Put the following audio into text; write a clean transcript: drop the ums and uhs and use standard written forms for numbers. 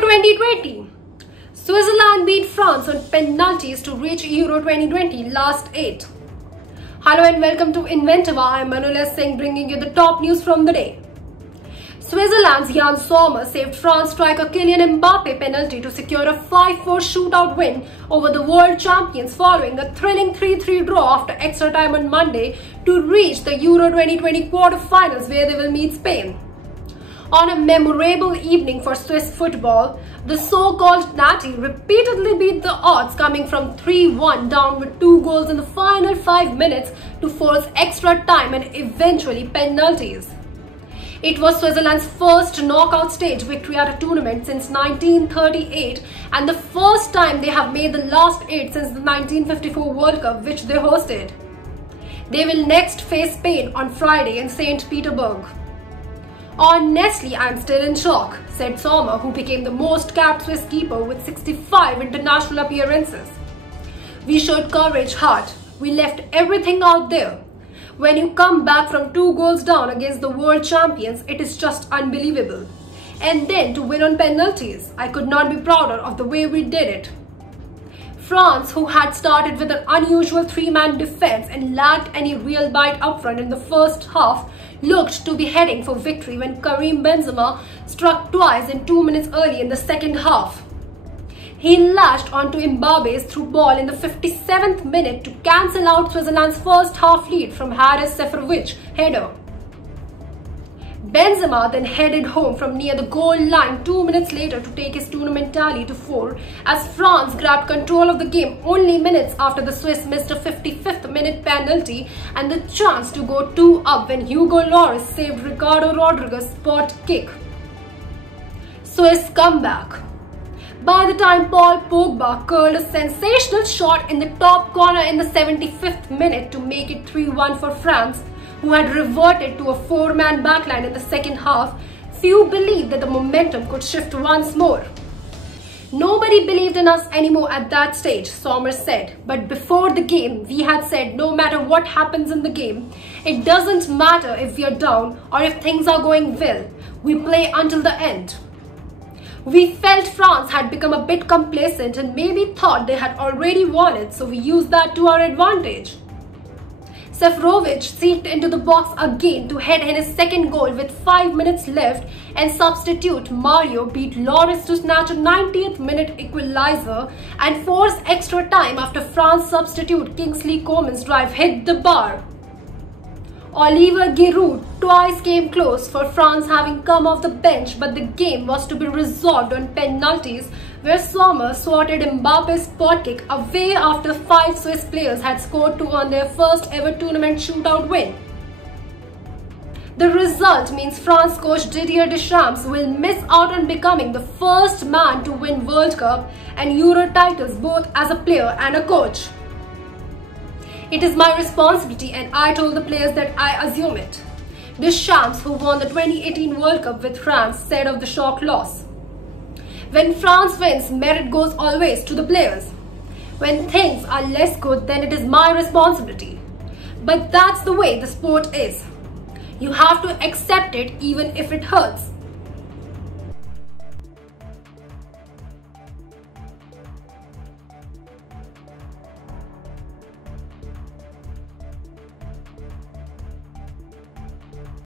Euro 2020. Switzerland beat France on penalties to reach Euro 2020 last 8. Hello and welcome to Inventiva. I am Manolya Singh bringing you the top news from the day. Switzerland's Yann Sommer saved France striker Kylian Mbappe penalty to secure a 5-4 shootout win over the world champions following a thrilling 3-3 draw after extra time on Monday to reach the Euro 2020 quarter-finals where they will meet Spain. On a memorable evening for Swiss football, the so-called Natty repeatedly beat the odds, coming from 3-1 down with 2 goals in the final 5 minutes to force extra time and eventually penalties. It was Switzerland's first knockout stage victory at a tournament since 1938 and the first time they have made the last 8 since the 1954 World Cup, which they hosted. They will next face Spain on Friday in St. Petersburg. Honestly, I'm still in shock, said Sommer, who became the most capped Swiss keeper with 65 international appearances. We showed courage, heart. We left everything out there. When you come back from 2 goals down against the world champions, it is just unbelievable. And then to win on penalties, I could not be prouder of the way we did it. France, who had started with an unusual 3-man defense and lacked any real bite up front in the first half, looked to be heading for victory when Karim Benzema struck twice in 2 minutes early in the second half. He lashed onto Mbappe's through ball in the 57th minute to cancel out Switzerland's first half lead from Haris Seferovic's header. Benzema then headed home from near the goal line 2 minutes later to take his tournament tally to 4 as France grabbed control of the game only minutes after the Swiss missed a 55th minute penalty and the chance to go 2 up when Hugo Lloris saved Ricardo Rodriguez's spot kick. Swiss comeback. By the time Paul Pogba curled a sensational shot in the top corner in the 75th minute to make it 3-1 for France, who had reverted to a 4-man backline in the second half, few believed that the momentum could shift once more. Nobody believed in us anymore at that stage, Sommer said. But before the game, we had said no matter what happens in the game, it doesn't matter if we are down or if things are going well, we play until the end. We felt France had become a bit complacent and maybe thought they had already won it, so we used that to our advantage. Seferovic seeked into the box again to head in his second goal with 5 minutes left, and substitute Mario beat Lloris to snatch a 90th minute equalizer and force extra time after France substitute Kingsley Coman's drive hit the bar. Olivier Giroud twice came close for France having come off the bench, but the game was to be resolved on penalties where Sommer swatted Mbappe's spot kick away after 5 Swiss players had scored to earn their first ever tournament shootout win. The result means France coach Didier Deschamps will miss out on becoming the first man to win World Cup and Euro titles both as a player and a coach. It is my responsibility and I told the players that I assume it. Deschamps, who won the 2018 World Cup with France, said of the shock loss. When France wins, merit goes always to the players. When things are less good, then it is my responsibility. But that's the way the sport is. You have to accept it even if it hurts.